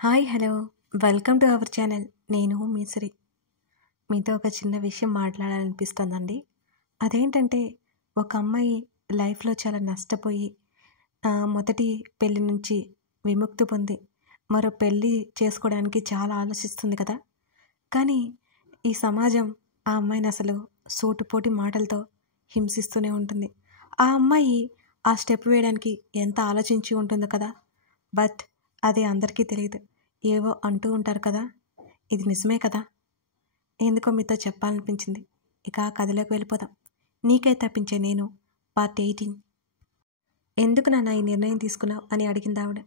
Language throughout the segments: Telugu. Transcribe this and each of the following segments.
Hi hello welcome to our channel. నేను మీ శ్రీ. మీతో ఒక చిన్న విషయం మాట్లాడాలనిపిస్తుందండి. అదేంటంటే ఒక అమ్మాయి లైఫ్లో చాలా నష్టపోయి మొదటి పెళ్లి నుంచి విముక్తి పొంది మరో పెళ్ళి చేసుకోవడానికి చాలా ఆలోచిస్తుంది కదా. కానీ ఈ సమాజం ఆ అమ్మాయిని అసలు సూటిపోటి మాటలతో హింసిస్తూనే ఉంటుంది. ఆ అమ్మాయి ఆ స్టెప్ వేయడానికి ఎంత ఆలోచించి ఉంటుందో కదా. బట్ అది అందరికీ తెలియదు. ఏవో అంటూ ఉంటారు కదా. ఇది నిజమే కదా. ఎందుకో మీతో చెప్పాలనిపించింది. ఇక ఆ కథలోకి వెళ్ళిపోదాం. నీకై తప్పించే నేను పార్ట్ 18. ఎందుకు నాన్న ఈ నిర్ణయం తీసుకున్నావు అని అడిగింది ఆవిడ.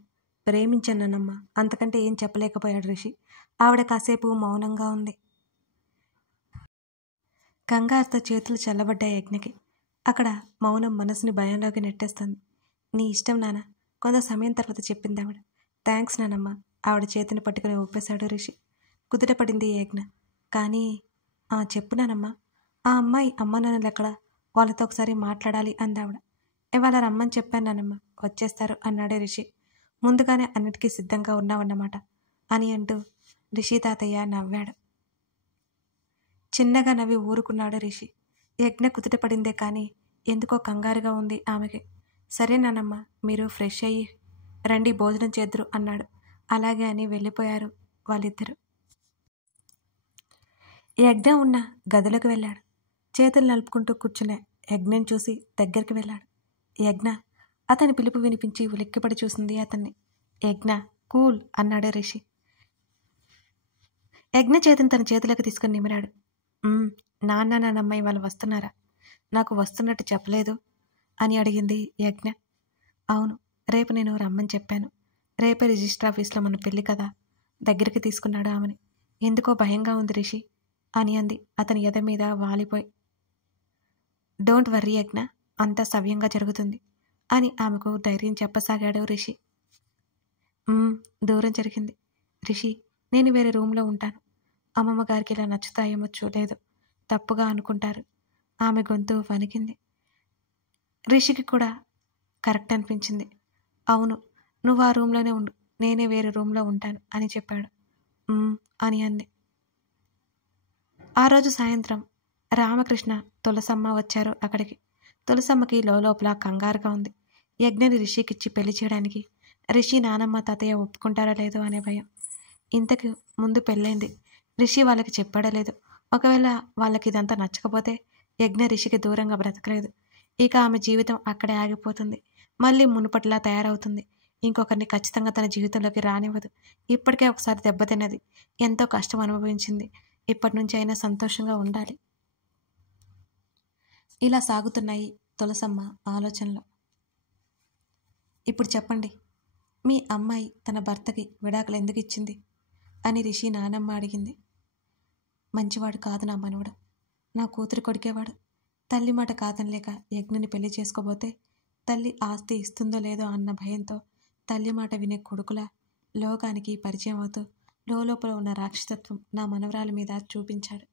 ప్రేమించాను నాన్నమ్మ, అంతకంటే ఏం చెప్పలేకపోయాడు రిషి. ఆవిడ కాసేపు మౌనంగా ఉంది. కంగారుతో చేతులు చల్లబడ్డాయి యజ్ఞకి. అక్కడ మౌనం మనసుని భయంలోకి నెట్టేస్తుంది. నీ ఇష్టం నాన్న, కొంత సమయం తర్వాత చెప్పింది ఆవిడ. థ్యాంక్స్ నానమ్మ. ఆవిడ చేతిని పట్టుకుని ఊపేశాడు రిషి. కుదుటపడింది యజ్ఞ. కానీ చెప్పు నానమ్మ, ఆ అమ్మాయి అమ్మ నాన్నలు ఎక్కడ? వాళ్ళతో ఒకసారి మాట్లాడాలి అంది ఆవిడ. ఇవాళ రమ్మని చెప్పాను నానమ్మ, వచ్చేస్తారు అన్నాడే రిషి. ముందుగానే అన్నిటికీ సిద్ధంగా ఉన్నావన్నమాట అని అంటూ రిషి తాతయ్య నవ్వాడు. చిన్నగా నవ్వి ఊరుకున్నాడు రిషి. యజ్ఞ కుదుటపడిందే కానీ ఎందుకో కంగారుగా ఉంది ఆమెకి. సరే నానమ్మ, మీరు ఫ్రెష్ అయ్యి రండి, భోజనం చేద్దురు అన్నాడు. అలాగే అని వెళ్ళిపోయారు వాళ్ళిద్దరు. యజ్ఞ ఉన్న గదిలోకి వెళ్ళాడు. చేతులు నలుపుకుంటూ కూర్చునే యజ్ఞని చూసి దగ్గరికి వెళ్ళాడు. యజ్ఞ అతని పిలుపు వినిపించి ఉలిక్కిపడి చూసింది అతన్ని. యజ్ఞ కూల్ అన్నాడు రిషి. యజ్ఞ చేతిని తన చేతిలోకి తీసుకుని నిమిరాడు. నాన్న నాన్నమ్మాయి వాళ్ళు వస్తున్నారా? నాకు వస్తున్నట్టు చెప్పలేదు అని అడిగింది యజ్ఞ. అవును, రేపు నేను రమ్మని చెప్పాను. రేపే రిజిస్టర్ ఆఫీస్లో మన పెళ్ళి కదా. దగ్గరికి తీసుకున్నాడు ఆమెని. ఎందుకో భయంగా ఉంది రిషి అని అంది అతని ఎద మీద వాలిపోయి. డోంట్ వర్రీ యజ్ఞ, అంతా సవ్యంగా జరుగుతుంది అని ఆమెకు ధైర్యం చెప్పసాగాడు రిషి. దూరం జరిగింది. రిషి, నేను వేరే రూమ్లో ఉంటాను. అమ్మమ్మ గారికి ఇలా నచ్చుతాయేమో చూడలేదు, తప్పుగా అనుకుంటారు. ఆమె గొంతు వణికింది. రిషికి కూడా కరెక్ట్ అనిపించింది. అవును, నువ్వు ఆ రూమ్లోనే ఉండు, నేనే వేరే రూమ్లో ఉంటాను అని చెప్పాడు. అని అంది. ఆ రోజు సాయంత్రం రామకృష్ణ, తులసమ్మ వచ్చారు అక్కడికి. తులసమ్మకి లోపల కంగారుగా ఉంది. యజ్ఞని రిషికిచ్చి పెళ్లి చేయడానికి రిషి నానమ్మ తాతయ్య ఒప్పుకుంటారో లేదో అనే భయం. ఇంతకు ముందు పెళ్ళైంది. రిషి వాళ్ళకి చెప్పాడో లేదు. ఒకవేళ వాళ్ళకి ఇదంతా నచ్చకపోతే యజ్ఞ రిషికి దూరంగా బ్రతకలేదు. ఇక ఆమె జీవితం అక్కడే ఆగిపోతుంది. మళ్ళీ మునుపట్లా తయారవుతుంది. ఇంకొకరిని ఖచ్చితంగా తన జీవితంలోకి రానివ్వదు. ఇప్పటికే ఒకసారి దెబ్బతిన్నది, ఎంతో కష్టం అనుభవించింది. ఇప్పటి నుంచి అయినా సంతోషంగా ఉండాలి. ఇలా సాగుతున్నాయి తులసమ్మ ఆలోచనలు. ఇప్పుడు చెప్పండి, మీ అమ్మాయి తన భర్తకి విడాకులు ఎందుకు ఇచ్చింది అని రిషి నానమ్మ అడిగింది. మంచివాడు కాదు నా మనవడు, నా కూతురు కొడికేవాడు. తల్లి మాట కాదనలేక యజ్ఞని పెళ్లి చేసుకోబోతే తల్లి ఆస్తి ఇస్తుందో లేదో అన్న భయంతో తల్లి మాట వినే కొడుకులా లోకానికి పరిచయం అవుతూ లోపల ఉన్న రాక్షసత్వం నా మనవరాలి మీద చూపించాడు.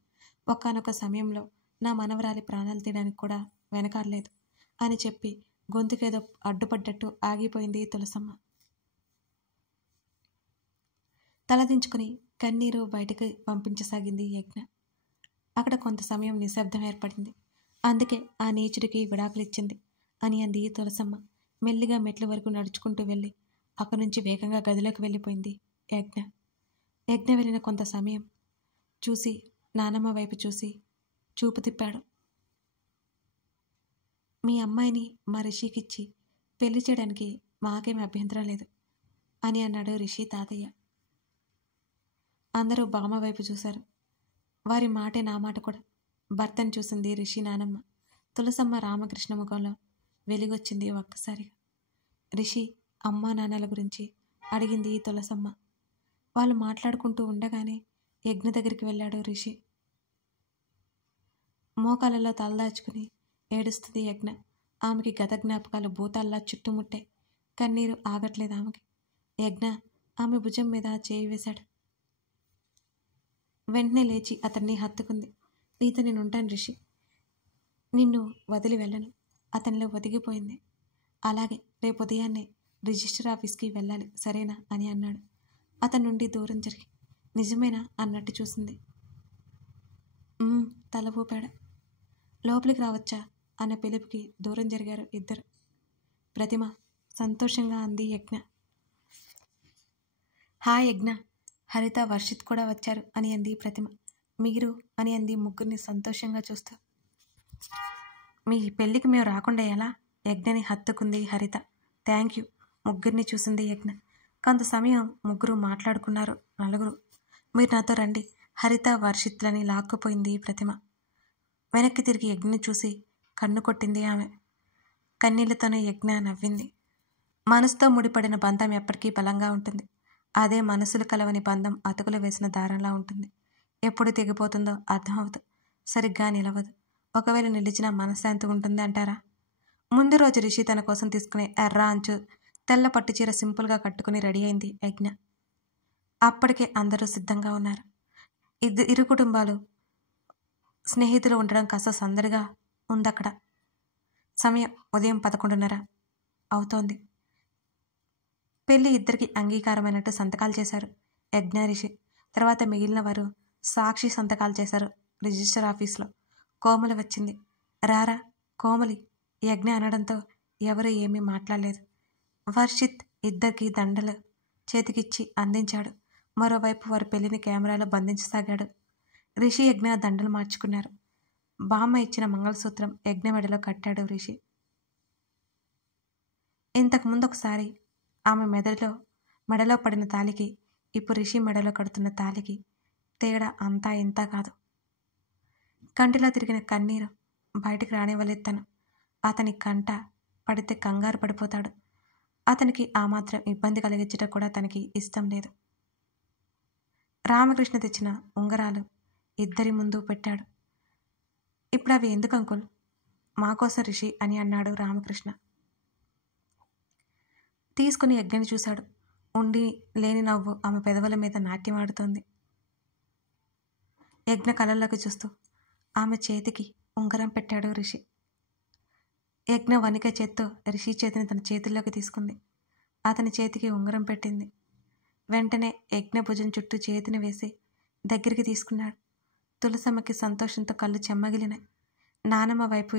ఒకానొక సమయంలో నా మనవరాలి ప్రాణాలు తీయడానికి కూడా వెనకాడలేదు అని చెప్పి గొంతుకేదో అడ్డుపడ్డట్టు ఆగిపోయింది తులసమ్మ. తలదించుకుని కన్నీరు బయటకు పంపించసాగింది యజ్ఞ. అక్కడ కొంత సమయం నిశ్శబ్దం ఏర్పడింది. అందుకే ఆ నీచుడికి విడాకులిచ్చింది అని అంది తులసమ్మ. మెల్లిగా మెట్ల వరకు నడుచుకుంటూ వెళ్ళి అక్కడి నుంచి వేగంగా గదిలోకి వెళ్ళిపోయింది యజ్ఞ. యజ్ఞ వెళ్ళిన కొంత సమయం చూసి నానమ్మ వైపు చూసి చూపు తిప్పాడు. మీ అమ్మాయిని మా రిషికిచ్చి పెళ్లి చేయడానికి మాకేమీ అభ్యంతరం లేదు అని అన్నాడు రిషి తాతయ్య. అందరూ బామ్మ వైపు చూశారు. వారి మాటే నా మాట కూడా. భర్తను చూసింది రిషి నానమ్మ. తులసమ్మ రామకృష్ణ ముఖంలో వెలిగొచ్చింది ఒక్కసారిగా. రిషి అమ్మా నాన్నల గురించి అడిగింది తులసమ్మ. వాళ్ళు మాట్లాడుకుంటూ ఉండగానే యజ్ఞ దగ్గరికి వెళ్ళాడు రిషి. మోకాళ్ళలో తలదాచుకుని ఏడుస్తుంది యజ్ఞ. ఆమెకి గత జ్ఞాపకాలు భూతాల్లా చుట్టుముట్టాయి. కన్నీరు ఆగట్లేదు ఆమెకి. యజ్ఞ ఆమె భుజం మీద చేయి వేశాడు. వెంటనే లేచి అతన్ని హత్తుకుంది. నీతో నేను ఉంటాను రిషి, నిన్ను వదిలి వెళ్ళను. అతనిలో ఒదిగిపోయింది. అలాగే రేపు ఉదయాన్నే రిజిస్టర్ ఆఫీస్కి వెళ్ళాలి సరేనా అని అన్నాడు. అతని నుండి దూరం జరిగి నిజమేనా అన్నట్టు చూసింది. తల ఊపాడు. లోపలికి రావచ్చా అన్న పిలుపుకి దూరం జరిగారు ఇద్దరు. ప్రతిమ సంతోషంగా అంది యజ్ఞ. హాయ్ యజ్ఞ, హరిత వర్షిత్ కూడా వచ్చారు అని అంది ప్రతిమ. మీరు అని అంది ముగ్గురిని సంతోషంగా చూస్తూ. మీ పెళ్ళికి మేము రాకుండా ఎలా? యజ్ఞని హత్తుకుంది హరిత. Thank you. ముగ్గురిని చూసింది యజ్ఞ. కొంత సమయం ముగ్గురు మాట్లాడుకున్నారు. నలుగురు. మీరు నాతో రండి, హరిత వర్షిత్లని లాక్కుపోయింది ప్రతిమ. వెనక్కి తిరిగి యజ్ఞని చూసి కన్ను కొట్టింది ఆమె. కన్నీళ్లతోనే యజ్ఞ నవ్వింది. మనసుతో ముడిపడిన బంధం ఎప్పటికీ బలంగా ఉంటుంది. అదే మనసులు కలవని బంధం అతుకులు వేసిన దారంలా ఉంటుంది. ఎప్పుడు తెగిపోతుందో అర్థం అవ్వదు, సరిగ్గా నిలవదు. ఒకవేళ నిలిచినా మనశ్శాంతి ఉంటుంది అంటారా? ముందు రోజు రిషి తన కోసం తీసుకునే ఎర్ర అంచు తెల్ల పట్టుచీర సింపుల్గా కట్టుకుని రెడీ అయింది యజ్ఞ. అప్పటికే అందరూ సిద్ధంగా ఉన్నారు. ఇరు కుటుంబాలు స్నేహితులు ఉండడం కాస్త సందడిగా ఉందక్కడ. సమయం ఉదయం 11:30 అవుతోంది. పెళ్లి ఇద్దరికి అంగీకారమైనట్టు సంతకాలు చేశారు యజ్ఞ, రిషి. తర్వాత మిగిలిన వారు సాక్షి సంతకాలు చేశారు రిజిస్టర్ ఆఫీస్లో. కోమలి వచ్చింది. రారా కోమలి, యజ్ఞ అనడంతో ఎవరు ఏమీ మాట్లాడలేదు. వర్షిత్ ఇద్దరికి దండలు చేతికిచ్చి అందించాడు. మరోవైపు వారి పెళ్లిని కెమెరాలో బంధించసాగాడు. రిషి యజ్ఞ దండలు మార్చుకున్నారు. బామ్మ ఇచ్చిన మంగళసూత్రం యజ్ఞ మెడలో కట్టాడు రిషి. ఇంతకుముందు ఒకసారి ఆమె మెడలో పడిన తాలికి ఇప్పుడు రిషి మెడలో కడుతున్న తాలికి తేడా అంతా ఇంతా కాదు. కంటిలో తిరిగిన కన్నీరు బయటికి రానివ్వలేదు తను. అతని కంట పడితే కంగారు పడిపోతాడు. అతనికి ఆ మాత్రం ఇబ్బంది కలిగించడం కూడా తనకి ఇష్టం లేదు. రామకృష్ణ తెచ్చిన ఉంగరాలు ఇద్దరి ముందు పెట్టాడు. ఇప్పుడు అవి ఎందుకు అంకుల్? మాకోసం రిషి అని అన్నాడు రామకృష్ణ. తీసుకుని యజ్ఞని చూశాడు. ఉండి లేని నవ్వు ఆమె పెదవుల మీద నాట్యమాడుతోంది. యజ్ఞ కళ్ళల్లోకి చూస్తూ ఆమె చేతికి ఉంగరం పెట్టాడు రిషి. యజ్ఞ వణిక చేత్తో రిషి చేతిని తన చేతుల్లోకి తీసుకుంది. అతని చేతికి ఉంగరం పెట్టింది. వెంటనే యజ్ఞ భుజం చుట్టూ చేతిని వేసి దగ్గరికి తీసుకున్నాడు. తులసమ్మకి సంతోషంతో కళ్ళు చెమ్మగిలినాయి. నానమ్మ వైపు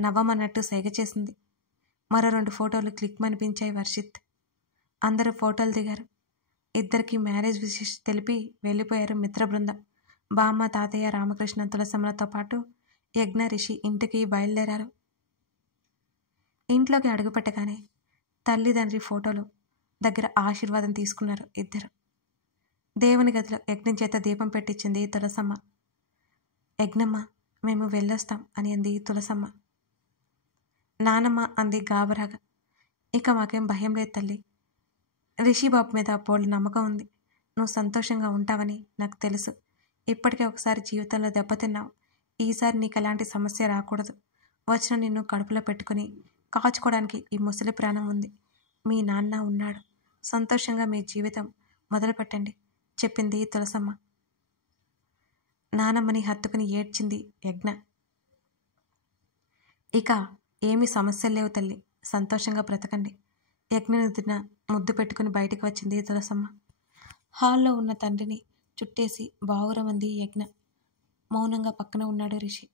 నవ్వమన్నట్టు సైగ చేసింది. మరో 2 ఫోటోలు క్లిక్ అనిపించాయి వర్షిత్. అందరూ ఫోటోలు దిగారు. ఇద్దరికి మ్యారేజ్ విషెస్ తెలిపి వెళ్ళిపోయారు మిత్ర బృందం. బామ్మ, తాతయ్య, రామకృష్ణ, తులసమ్మలతో పాటు యజ్ఞ, రిషి ఇంటికి బయలుదేరారు. ఇంట్లోకి అడుగుపెట్టగానే తల్లిదండ్రి ఫోటోలు దగ్గర ఆశీర్వాదం తీసుకున్నారు ఇద్దరు. దేవుని గదిలో యజ్ఞం చేత దీపం పెట్టించింది తులసమ్మ. యజ్ఞమ్మ, మేము వెళ్ళొస్తాం అని అంది తులసమ్మ. నానమ్మ అంది గాబరాగా. ఇక మాకేం భయం లేదు తల్లి. రిషి బాబు మీద బోల్డ్ నమ్మకం ఉంది. నువ్వు సంతోషంగా ఉంటావని నాకు తెలుసు. ఇప్పటికే ఒకసారి జీవితంలో దెబ్బతిన్నావు. ఈసారి నీకు ఎలాంటి సమస్య రాకూడదు. వచ్చిన నిన్ను కడుపులో పెట్టుకుని కాచుకోవడానికి ఈ ముసలి ప్రాణం ఉంది. మీ నాన్న ఉన్నాడు. సంతోషంగా మీ జీవితం మొదలు పెట్టండి చెప్పింది తులసమ్మ. నానమ్మని హత్తుకుని ఏడ్చింది యజ్ఞ. ఇక ఏమీ సమస్యలు లేవు తల్లి, సంతోషంగా బ్రతకండి. యజ్ఞనుదిన ముద్దు పెట్టుకుని బయటికి వచ్చింది తులసమ్మ. హాల్లో ఉన్న తండ్రిని చుట్టేసి బావురమంది యజ్ఞ. మౌనంగా పక్కన ఉన్నాడు రిషి.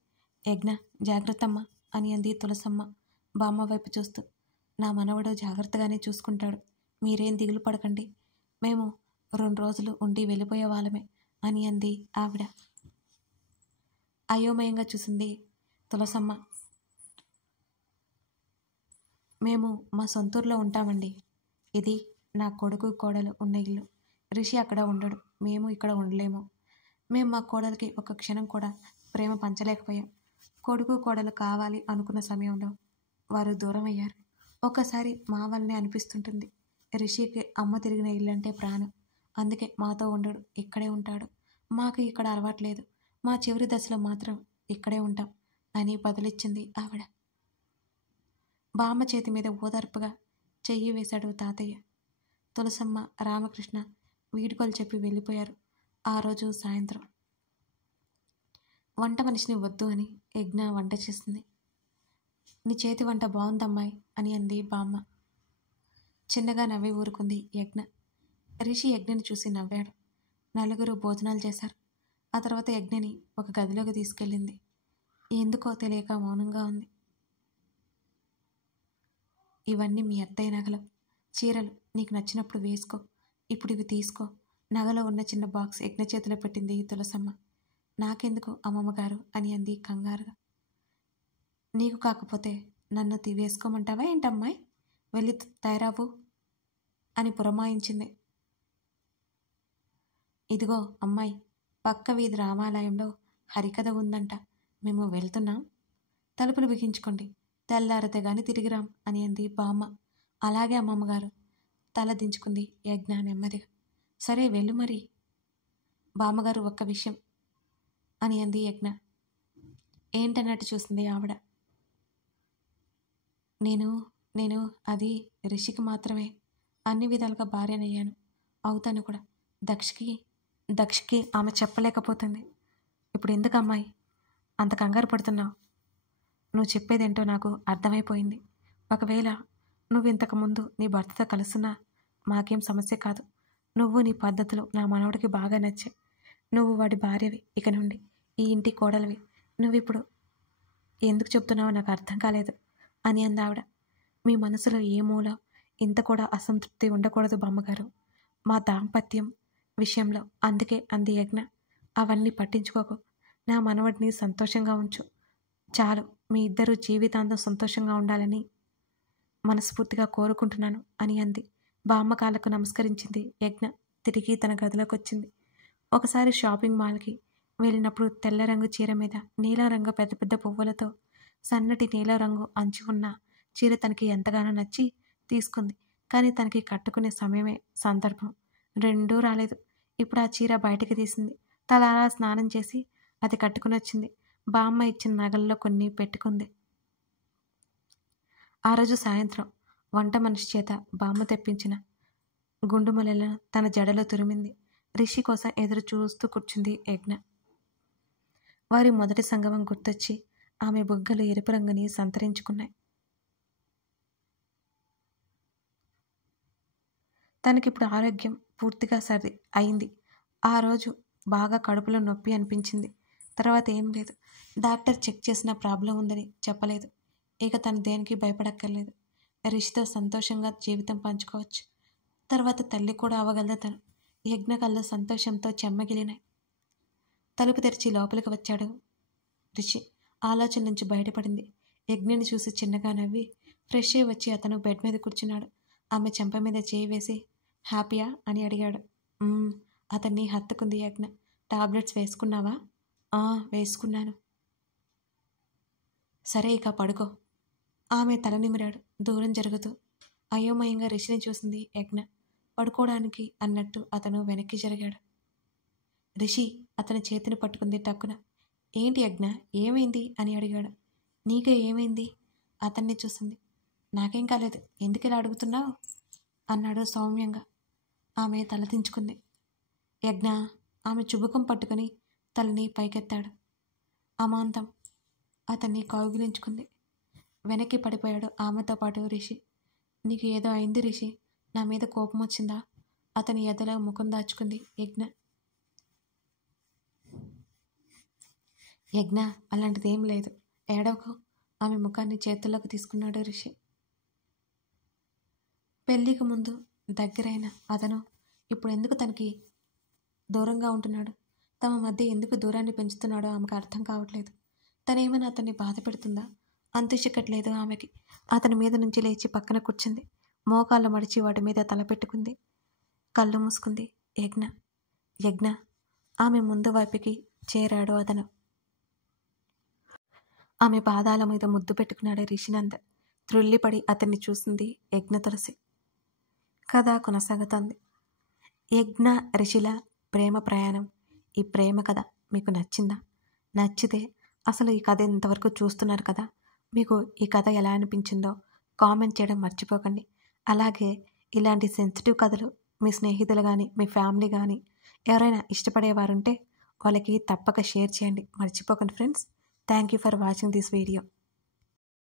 యజ్ఞ, జాగ్రత్తమ్మ అని అంది తులసమ్మ బామ్మ వైపు చూస్తూ. నా మనవడు జాగ్రత్తగానే చూసుకుంటాడు, మీరేం దిగులు పడకండి. మేము 2 రోజులు ఉండి వెళ్ళిపోయే వాళ్ళమే అని అంది ఆవిడ. అయోమయంగా చూసింది తులసమ్మ. మేము మా సొంతూరులో ఉంటామండి. ఇది నా కొడుకు కోడలు ఉన్న ఇల్లు. రిషి అక్కడ ఉండడు, మేము ఇక్కడ ఉండలేము. మేము మా కోడలికి ఒక క్షణం కూడా ప్రేమ పంచలేకపోయాం. కొడుకు కోడలు కావాలి అనుకున్న సమయంలో వారు దూరం అయ్యారు. ఒక్కసారి మా వల్లనే అనిపిస్తుంటుంది. రిషికి అమ్మ తిరిగిన ఇల్లంటే ప్రాణం. అందుకే మాతో ఉండడు, ఇక్కడే ఉంటాడు. మాకు ఇక్కడ అలవాట్లేదు. మా చివరి దశలో మాత్రం ఇక్కడే ఉంటాం అని బదులిచ్చింది ఆవిడ. బామ్మ చేతి మీద ఓదార్పుగా చెయ్యి వేశాడు తాతయ్య. తులసమ్మ, రామకృష్ణ వీడుకోలు చెప్పి వెళ్ళిపోయారు. ఆ రోజు సాయంత్రం వంట మనిషిని వద్దు అని యజ్ఞ వంట చేసింది. నీ చేతి వంట బాగుందమ్మాయి అని అంది బామ్మ. చిన్నగా నవ్వి ఊరుకుంది యజ్ఞ. రిషి యజ్ఞని చూసి నవ్వాడు. నలుగురు భోజనాలు చేశారు. ఆ తర్వాత యజ్ఞని ఒక గదిలోకి తీసుకెళ్ళింది. ఎందుకో తెలియక మౌనంగా ఉంది. ఇవన్నీ మీ అత్తయ్య నగలు, చీరలు, నీకు నచ్చినప్పుడు వేసుకో, ఇప్పుడు ఇవి తీసుకో. నగలో ఉన్న చిన్న బాక్స్ యజ్ఞ చేతిలో పెట్టింది తులసమ్మ. నాకెందుకు అమ్మమ్మగారు అని అంది కంగారుగా. నీకు కాకపోతే నన్ను వేసుకోమంటావా ఏంటమ్మాయి? వెళ్ళి తయారావు అని పురమాయించింది. ఇదిగో అమ్మాయి, పక్క వీధి రామాలయంలో హరికథ ఉందంట, మేము వెళ్తున్నాం, తలుపులు బిగించుకోండి, తెల్లారితే గాని తిరిగిరాం అని అంది బామ్మ. అలాగే అమ్మమ్మగారు తల దించుకుంది యజ్ఞ నెమ్మదిగా. సరే వెళ్ళు మరి. బామ్మగారు ఒక్క విషయం అని అంది యజ్ఞ. ఏంటన్నట్టు చూసింది ఆవిడ. నేను అది రిషికి మాత్రమే అన్ని విధాలుగా భార్యనయ్యాను, అవుతాను కూడా. దక్షకి ఆమె చెప్పలేకపోతుంది. ఇప్పుడు ఎందుకు అమ్మాయి అంత కంగారు పడుతున్నావు? నువ్వు చెప్పేదేంటో నాకు అర్థమైపోయింది. ఒకవేళ నువ్వు ఇంతకుముందు నీ భర్తతో కలుసున్నా మాకేం సమస్య కాదు. నువ్వు నీ పద్ధతులు నా మనవడికి బాగా నచ్చాయి. నువ్వు వాడి భార్యవి, ఇక నుండి ఈ ఇంటి కోడలివి. నువ్విప్పుడు ఎందుకు చెప్తున్నావో నాకు అర్థం కాలేదు అని అందావిడ. మీ మనసులో ఏ మూల ఇంత కూడా అసంతృప్తి ఉండకూడదు బామ్మగారు, మా దాంపత్యం విషయంలో. అందుకే అంది యజ్ఞ. అవన్నీ పట్టించుకోకు, నా మనవడిని సంతోషంగా ఉంచు చాలు. మీ ఇద్దరూ జీవితాంతం సంతోషంగా ఉండాలని మనస్ఫూర్తిగా కోరుకుంటున్నాను అని అంది. బామ్మ కాళ్ళకు నమస్కరించింది యజ్ఞ. తిరిగి తన గదిలోకి వచ్చింది. ఒకసారి షాపింగ్ మాల్కి వెళ్ళినప్పుడు తెల్ల రంగు చీర మీద నీలం రంగు పెద్ద పెద్ద పువ్వులతో సన్నటి నీలం రంగు అంచు ఉన్న చీర తనకి ఎంతగానో నచ్చి తీసుకుంది. కానీ తనకి కట్టుకునే సమయమే సందర్భం రెండూ రాలేదు. ఇప్పుడు ఆ చీర బయటికి తీసింది. తలారా స్నానం చేసి అది కట్టుకుని వచ్చింది. బామ్మ ఇచ్చిన నగల్లో కొన్ని పెట్టుకుంది. ఆ రోజు సాయంత్రం వంట మనిషి చేత బామ్మ తెప్పించిన గుండుమలెలను తన జడలో తురిమింది. రిషి కోసం ఎదురు చూస్తూ కూర్చుంది యజ్ఞ. వారి మొదటి సంగమం గుర్తొచ్చి ఆమె బుగ్గలు ఎరుపు రంగుని సంతరించుకున్నాయి. తనకిప్పుడు ఆరోగ్యం పూర్తిగా సరి అయింది. ఆ రోజు బాగా కడుపులో నొప్పి అనిపించింది. తర్వాత ఏం లేదు. డాక్టర్ చెక్ చేసిన ప్రాబ్లం ఉందని చెప్పలేదు. ఇక తను దేనికి భయపడక్కర్లేదు. రిషితో సంతోషంగా జీవితం పంచుకోవచ్చు. తర్వాత తల్లి కూడా అవ్వగలదు తను. యజ్ఞ కళ్ళు సంతోషంతో చెమ్మగిలినాయి. తలుపు తెరిచి లోపలికి వచ్చాడు రిషి. ఆలోచన నుంచి బయటపడింది. యజ్ఞని చూసి చిన్నగా నవ్వి ఫ్రెష్ అయి వచ్చి అతను బెడ్ మీద కూర్చున్నాడు. ఆమె చెంప మీద చేయి వేసి హ్యాపీయా అని అడిగాడు. అతన్ని హత్తుకుంది యజ్ఞ. టాబ్లెట్స్ వేసుకున్నావా? వేసుకున్నాను. సరే ఇక పడుకో. ఆమె తల నిమిరాడు దూరం జరుగుతూ. అయోమయంగా రిషిని చూసింది యజ్ఞ. పడుకోవడానికి అన్నట్టు అతను వెనక్కి జరిగాడు. రిషి అతని చేతిని పట్టుకుంది టక్కున. ఏంటి యజ్ఞ, ఏమైంది అని అడిగాడు. నీకే ఏమైంది? అతన్ని చూసింది. నాకేం కాలేదు, ఎందుకు ఇలా అడుగుతున్నావు అన్నాడు సౌమ్యంగా. ఆమె తల దించుకుంది. యజ్ఞ ఆమె చుబుకం పట్టుకుని తలని పైకెత్తాడు. అమాంతం అతన్ని కౌగిలించుకుంది. వెనక్కి పడిపోయాడు ఆమెతో పాటు రిషి. నీకు ఏదో అయింది రిషి, నా మీద కోపం వచ్చిందా? అతని ఎదలో ముఖం దాచుకుంది యజ్ఞ. యజ్ఞ అలాంటిదేం లేదు, ఏడవకు. ఆమె ముఖాన్ని చేతుల్లోకి తీసుకున్నాడు రిషి. పెళ్ళికి ముందు దగ్గరైన అతను ఇప్పుడు ఎందుకు తనకి దూరంగా ఉంటున్నాడు? తమ మధ్య ఎందుకు దూరాన్ని పెంచుతున్నాడో ఆమెకు అర్థం కావట్లేదు. తనేమైనా అతన్ని బాధ పెడుతుందా? అంతు చిక్కట్లేదు ఆమెకి. అతని మీద నుంచి లేచి పక్కన కూర్చుంది. మోకాళ్ళు మడిచి వాటి మీద తలపెట్టుకుంది. కళ్ళు మూసుకుంది యజ్ఞ. ఆమె ముందు వైపుకి చేరాడు అతను. ఆమె పాదాల మీద ముద్దు పెట్టుకున్నాడు రిషినంద్. త్రుళ్ళిపడి అతన్ని చూసింది యజ్ఞ తులసి. కథ కొనసాగుతోంది. యజ్ఞ రిషిల ప్రేమ ప్రయాణం. ఈ ప్రేమ కథ మీకు నచ్చిందా? నచ్చితే అసలు ఈ కథ ఇంతవరకు చూస్తున్నారు కదా, మీకు ఈ కథ ఎలా అనిపించిందో కామెంట్ చేయడం మర్చిపోకండి. అలాగే ఇలాంటి సెన్సిటివ్ కథలు మీ స్నేహితులు కానీ మీ ఫ్యామిలీ కానీ ఎవరైనా ఇష్టపడేవారుంటే వాళ్ళకి తప్పక షేర్ చేయండి, మర్చిపోకండి friends. Thank you for watching this video.